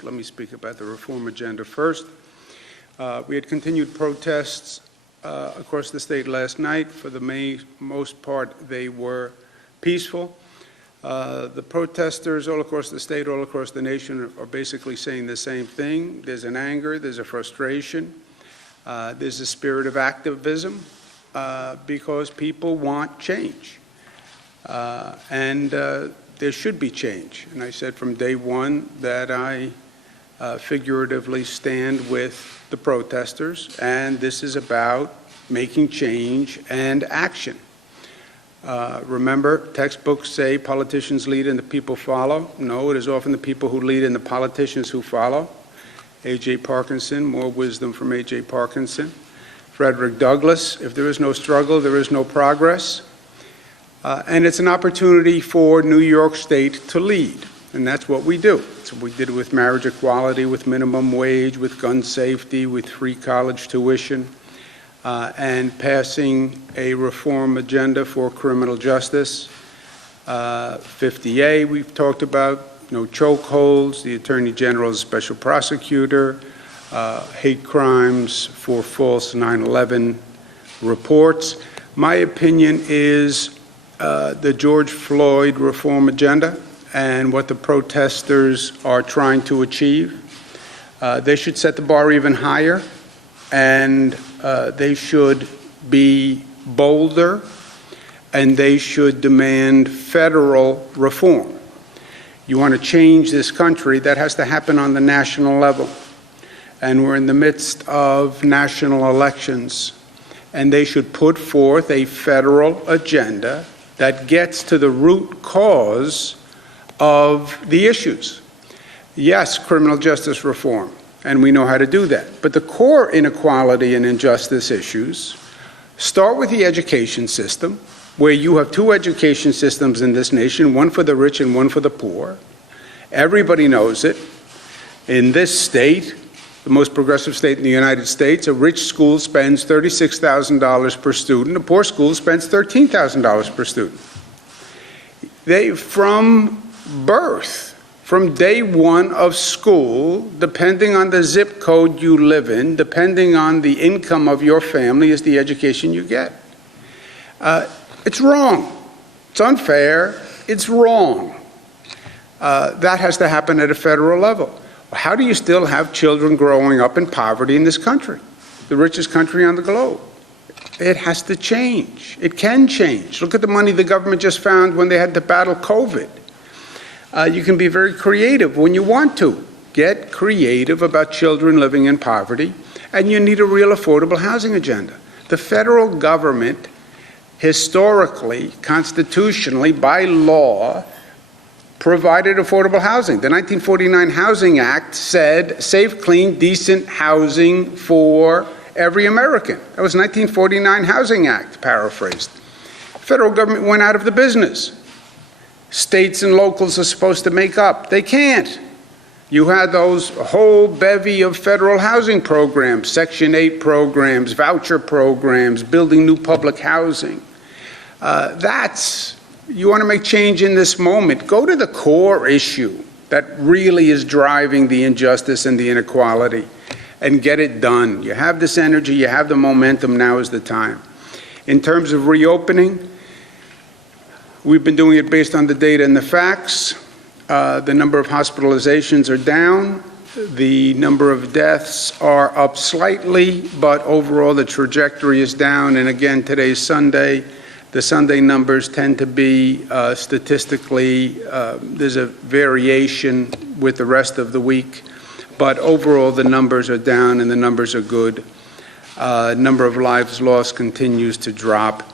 list. Let me speak about the reform agenda first. We had continued protests across the state last night. For the most part, they were peaceful. The protesters all across the state, all across the nation are basically saying the same thing. There's an anger, there's a frustration, there's a spirit of activism because people want change. And there should be change. And I said from day one that I figuratively stand with the protesters, and this is about making change and action. Remember, textbooks say politicians lead and the people follow. No, it is often the people who lead and the politicians who follow. A.J. Parkinson, more wisdom from A.J. Parkinson. Frederick Douglass, if there is no struggle, there is no progress. And it's an opportunity for New York State to lead, and that's what we do. So we did it with marriage equality, with minimum wage, with gun safety, with free college tuition, and passing a reform agenda for criminal justice. 50A we've talked about, no chokeholds, the Attorney General's special prosecutor, hate crimes for false 9/11 reports. My opinion is the George Floyd reform agenda and what the protesters are trying to achieve. They should set the bar even higher, and they should be bolder, and they should demand federal reform. You want to change this country, that has to happen on the national level. And we're in the midst of national elections, and they should put forth a federal agenda that gets to the root cause of the issues. Yes, criminal justice reform, and we know how to do that. But the core inequality and injustice issues start with the education system, where you have two education systems in this nation, one for the rich and one for the poor. Everybody knows it. In this state, the most progressive state in the United States, a rich school spends $36,000 per student, a poor school spends $13,000 per student. They, from birth, from day one of school, depending on the zip code you live in, depending on the income of your family, is the education you get. It's wrong. It's unfair. It's wrong. That has to happen at a federal level. How do you still have children growing up in poverty in this country, the richest country on the globe? It has to change. It can change. Look at the money the government just found when they had to battle COVID. You can be very creative when you want to. Get creative about children living in poverty, and you need a real affordable housing agenda. The federal government, historically, constitutionally, by law, provided affordable housing. The 1949 Housing Act said safe, clean, decent housing for every American. That was 1949 Housing Act, paraphrased. The federal government went out of the business. States and locals are supposed to make up. They can't. You had those whole bevy of federal housing programs, Section 8 programs, voucher programs, building new public housing. You want to make change in this moment, go to the core issue that really is driving the injustice and the inequality and get it done. You have this energy, you have the momentum, now is the time. In terms of reopening, we've been doing it based on the data and the facts. The number of hospitalizations are down. The number of deaths are up slightly, but overall the trajectory is down. And again, today's Sunday. The Sunday numbers tend to be statistically, there's a variation with the rest of the week, but overall the numbers are down and the numbers are good. Number of lives lost continues to drop.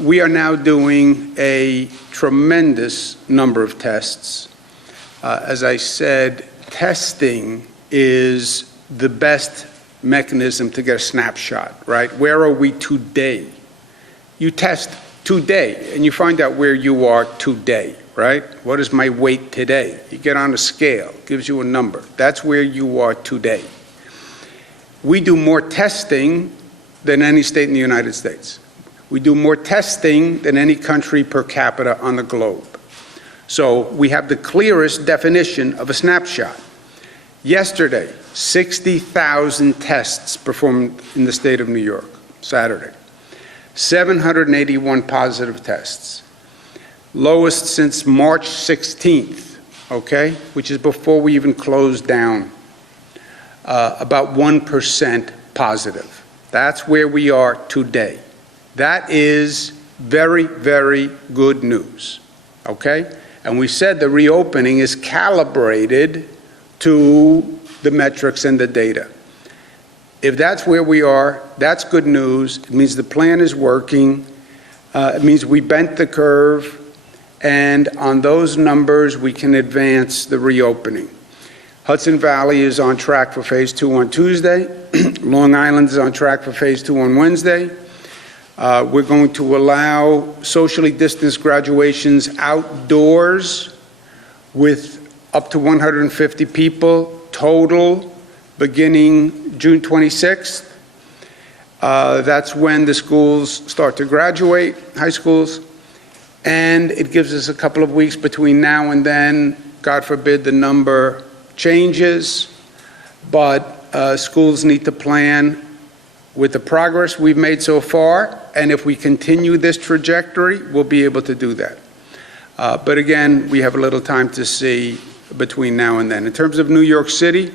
We are now doing a tremendous number of tests. As I said, testing is the best mechanism to get a snapshot, right? Where are we today? You test today, and you find out where you are today, right? What is my weight today? You get on a scale, gives you a number. That's where you are today. We do more testing than any state in the United States. We do more testing than any country per capita on the globe. So we have the clearest definition of a snapshot. Yesterday, 60,000 tests performed in the state of New York, Saturday. 781 positive tests. Lowest since March 16th, okay, which is before we even closed down. About 1% positive. That's where we are today. That is very, very good news, okay? And we said the reopening is calibrated to the metrics and the data. If that's where we are, that's good news. It means the plan is working. It means we bent the curve, and on those numbers, we can advance the reopening. Hudson Valley is on track for phase 2 on Tuesday. Long Island is on track for phase 2 on Wednesday. We're going to allow socially distanced graduations outdoors with up to 150 people total beginning June 26th. That's when the schools start to graduate, high schools, and it gives us a couple of weeks between now and then. God forbid the number changes, but schools need to plan with the progress we've made so far, and if we continue this trajectory, we'll be able to do that. But again, we have a little time to see between now and then. In terms of New York City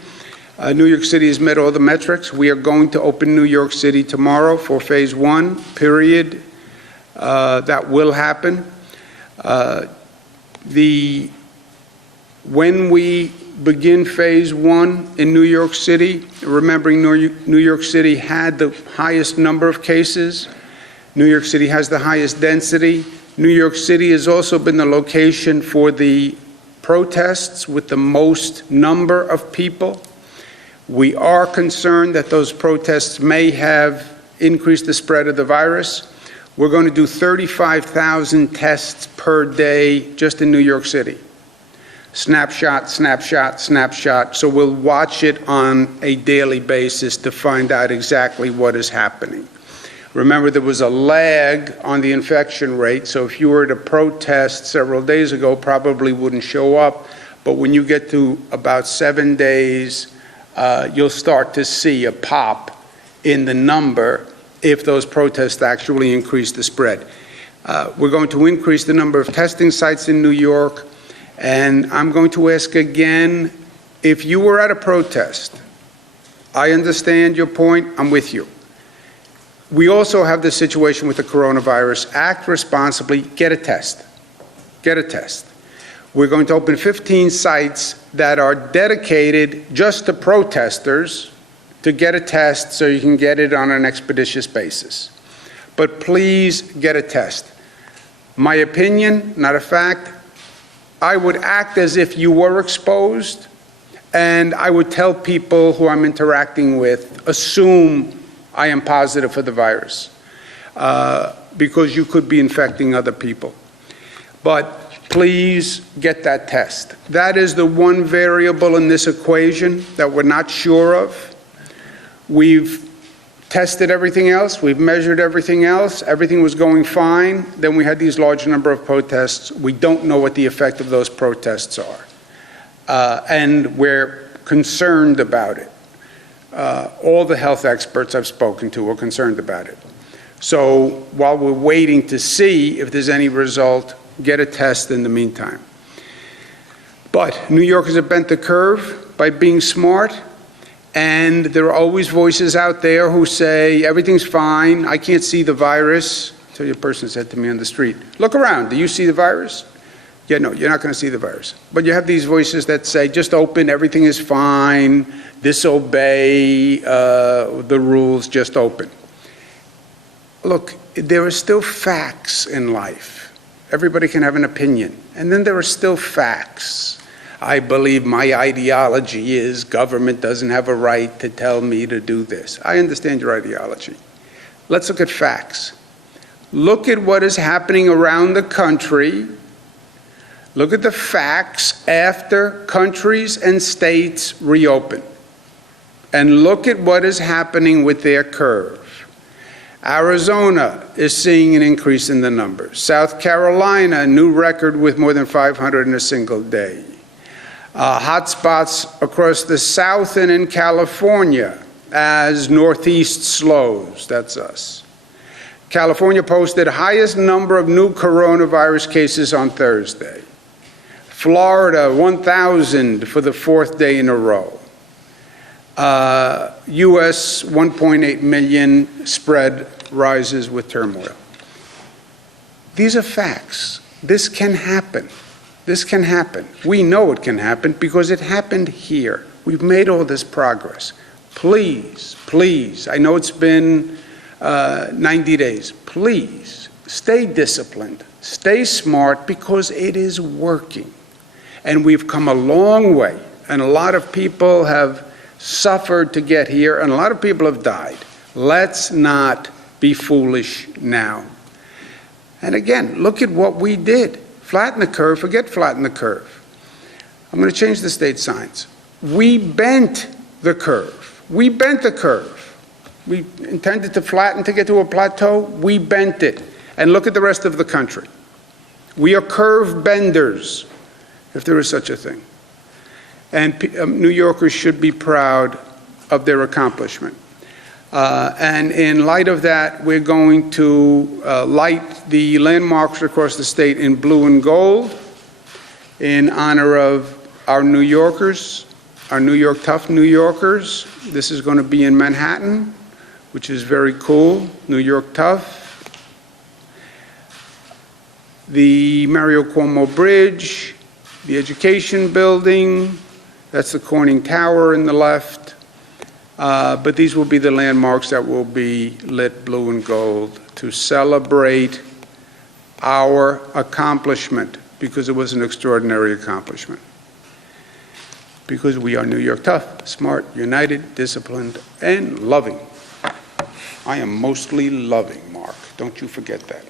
has met all the metrics. We are going to open New York City tomorrow for phase 1, period. That will happen. When we begin phase 1 in New York City, remembering New York City had the highest number of cases, New York City has the highest density. New York City has also been the location for the protests with the most number of people. We are concerned that those protests may have increased the spread of the virus. We're going to do 35,000 tests per day just in New York City. Snapshot, snapshot, snapshot. So we'll watch it on a daily basis to find out exactly what is happening. Remember, there was a lag on the infection rate, so if you were at a protest several days ago, probably wouldn't show up. But when you get to about 7 days, you'll start to see a pop in the number if those protests actually increase the spread. We're going to increase the number of testing sites in New York, and I'm going to ask again, if you were at a protest, I understand your point, I'm with you. We also have the situation with the coronavirus. Act responsibly, get a test. Get a test. We're going to open 15 sites that are dedicated just to protesters to get a test so you can get it on an expeditious basis. But please get a test. My opinion, not a fact, I would act as if you were exposed, and I would tell people who I'm interacting with, assume I am positive for the virus, because you could be infecting other people. But please get that test. That is the one variable in this equation that we're not sure of. We've tested everything else, we've measured everything else, everything was going fine. Then we had these large number of protests. We don't know what the effect of those protests are. And we're concerned about it. All the health experts I've spoken to are concerned about it. So while we're waiting to see if there's any result, get a test in the meantime. But New York has bent the curve by being smart, and there are always voices out there who say, everything's fine, I can't see the virus. So a person said to me on the street, look around, do you see the virus? Yeah, no, you're not going to see the virus. But you have these voices that say, just open, everything is fine, disobey the rules, just open. Look, there are still facts in life. Everybody can have an opinion. And then there are still facts. I believe my ideology is government doesn't have a right to tell me to do this. I understand your ideology. Let's look at facts. Look at what is happening around the country. Look at the facts after countries and states reopen. And look at what is happening with their curve. Arizona is seeing an increase in the numbers. South Carolina, a new record with more than 500 in a single day. Hotspots across the South and in California as Northeast slows. That's us. California posted highest number of new coronavirus cases on Thursday. Florida, 1,000 for the fourth day in a row. U.S., 1.8 million spread rises with turmoil. These are facts. This can happen. This can happen. We know it can happen because it happened here. We've made all this progress. Please, please, I know it's been 90 days. Please, stay disciplined, stay smart, because it is working. And we've come a long way, and a lot of people have suffered to get here, and a lot of people have died. Let's not be foolish now. And again, look at what we did. Flatten the curve, forget flatten the curve. I'm going to change the state signs. We bent the curve. We bent the curve. We intended to flatten to get to a plateau. We bent it. And look at the rest of the country. We are curve benders, if there is such a thing. And New Yorkers should be proud of their accomplishment. And in light of that, we're going to light the landmarks across the state in blue and gold in honor of our New Yorkers, our New York tough New Yorkers. This is going to be in Manhattan, which is very cool. New York tough. The Mario Cuomo Bridge, the Education Building, that's the Corning Tower in the left. But these will be the landmarks that will be lit blue and gold to celebrate our accomplishment, because it was an extraordinary accomplishment. Because we are New York tough, smart, united, disciplined, and loving. I am mostly loving, Mark. Don't you forget that.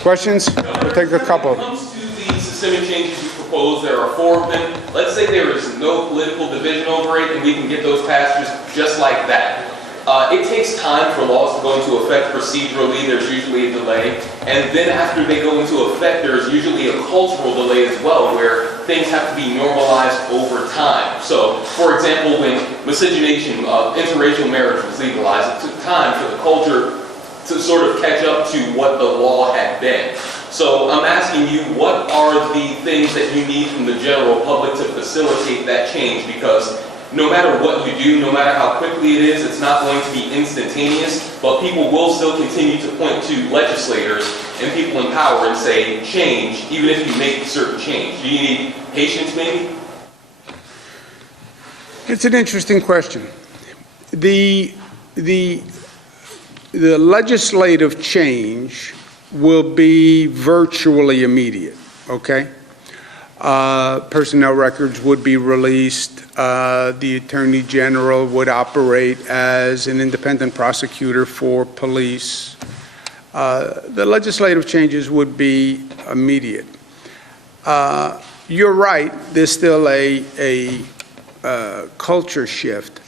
Questions? We'll take a couple. When it comes to the systemic changes you propose, there are 4 of them. Let's say there is no political division over it and we can get those passed just like that. It takes time for laws to go into effect procedurally. There's usually a delay. And then after they go into effect, there's usually a cultural delay as well, where things have to be normalized over time. So, for example, when miscegenation, interracial marriage was legalized, it took time for the culture to sort of catch up to what the law had been. So I'm asking you, what are the things that you need from the general public to facilitate that change? Because no matter what you do, no matter how quickly it is, it's not going to be instantaneous, but people will still continue to point to legislators and people in power and say, change, even if you make certain change. Do you need patience, maybe? It's an interesting question. The legislative change will be virtually immediate, okay? Personnel records would be released. The Attorney General would operate as an independent prosecutor for police. The legislative changes would be immediate. You're right, there's still a culture shift.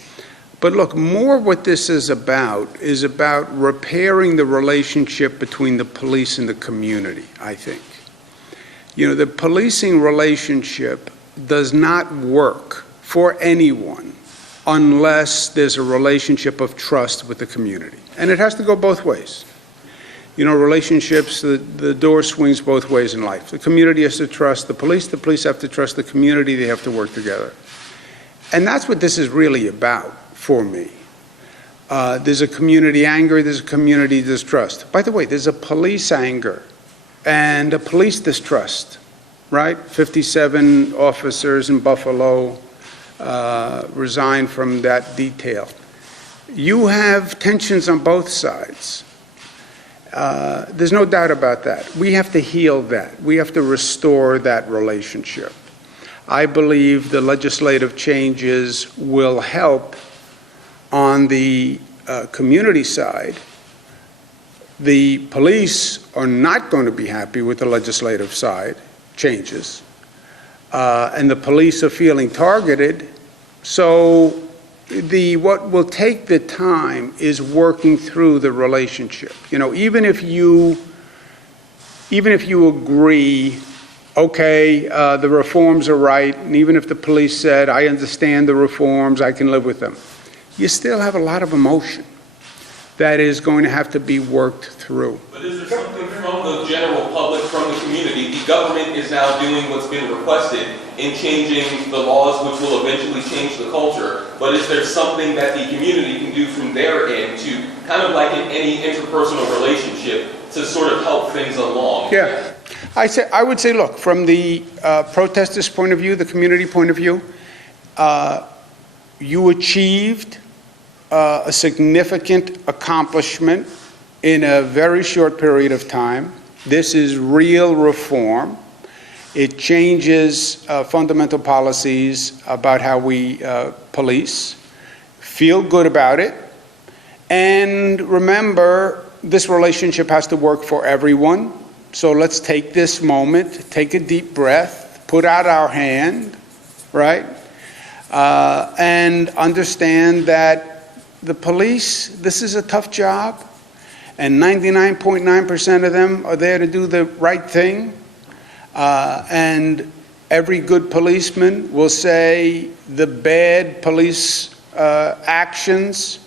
But look, more what this is about repairing the relationship between the police and the community, I think. You know, the policing relationship does not work for anyone unless there's a relationship of trust with the community. And it has to go both ways. You know, relationships, the door swings both ways in life. The community has to trust the police have to trust the community, they have to work together. And that's what this is really about for me. There's a community anger, there's a community distrust. By the way, there's a police anger and a police distrust, right? 57 officers in Buffalo resigned from that detail. You have tensions on both sides. There's no doubt about that. We have to heal that. We have to restore that relationship. I believe the legislative changes will help on the community side. The police are not going to be happy with the legislative side changes, and the police are feeling targeted. So what will take the time is working through the relationship. You know, even if you agree okay, the reforms are right, and even if the police said, I understand the reforms, I can live with them, you still have a lot of emotion that is going to have to be worked through. But is there something from the general public, from the community? The government is now doing what's been requested in changing the laws, which will eventually change the culture. But is there something that the community can do from their end to, kind of like in any interpersonal relationship, to sort of help things along? Yeah. I would say, look, from the protesters' point of view, the community point of view, you achieved a significant accomplishment in a very short period of time. This is real reform. It changes fundamental policies about how we police. Feel good about it. And remember, this relationship has to work for everyone. So let's take this moment, take a deep breath, put out our hand, right? And understand that the police, this is a tough job, and 99.9% of them are there to do the right thing. And every good policeman will say the bad police actions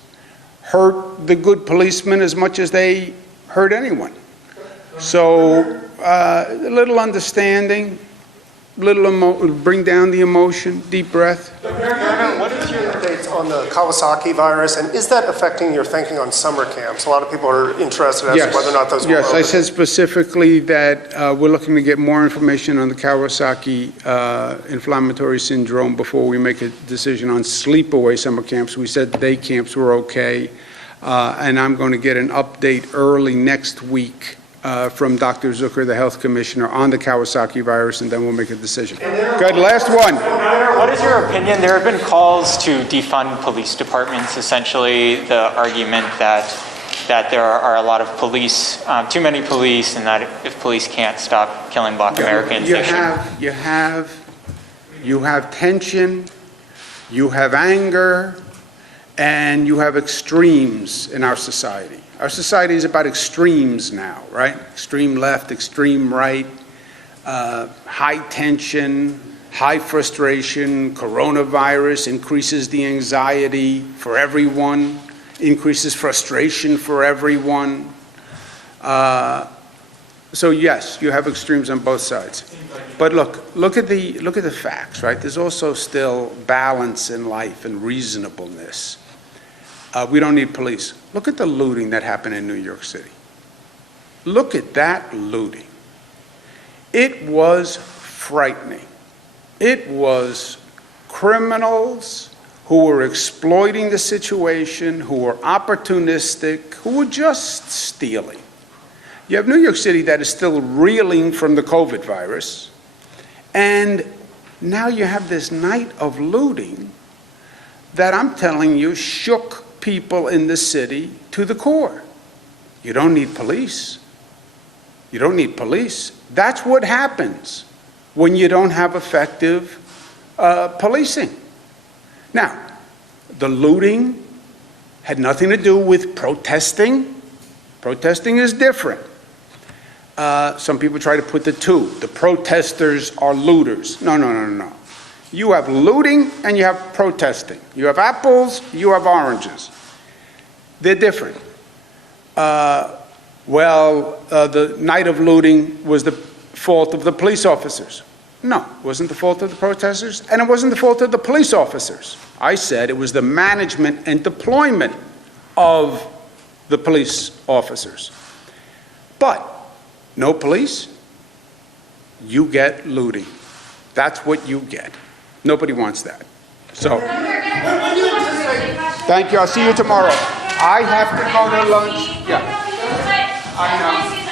hurt the good policeman as much as they hurt anyone. So a little understanding, bring down the emotion, deep breath. What is your updates on the Kawasaki virus, and is that affecting your thinking on summer camps? A lot of people are interested as to whether or not those will Yes, open. I said specifically that we're looking to get more information on the Kawasaki inflammatory syndrome before we make a decision on sleepaway summer camps. We said day camps were okay, and I'm going to get an update early next week from Dr. Zucker, the health commissioner, on the Kawasaki virus, and then we'll make a decision. Good, last one. What is your opinion? There have been calls to defund police departments, essentially the argument that there are a lot of police, too many police, and that if police can't stop killing black Americans, You they should. you have tension, you have anger, and you have extremes in our society. Our society is about extremes now, right? Extreme left, extreme right, high tension, high frustration. Coronavirus increases the anxiety for everyone, increases frustration for everyone. So yes, you have extremes on both sides. But look at the facts, right? There's also still balance in life and reasonableness. We don't need police. Look at the looting that happened in New York City. Look at that looting. It was frightening. It was criminals who were exploiting the situation, who were opportunistic, who were just stealing. You have New York City that is still reeling from the COVID virus, and now you have this night of looting that I'm telling you shook people in the city to the core. You don't need police. You don't need police. That's what happens when you don't have effective policing. Now, the looting had nothing to do with protesting. Protesting is different. Some people try to put the two. The protesters are looters. No. You have looting and you have protesting. You have apples, you have oranges. They're different. The night of looting was the fault of the police officers. No, it wasn't the fault of the protesters, and it wasn't the fault of the police officers. I said it was the management and deployment of the police officers. But no police, you get looting. That's what you get. Nobody wants that. So, thank you. I'll see you tomorrow. I have to go to lunch. Yeah. I know.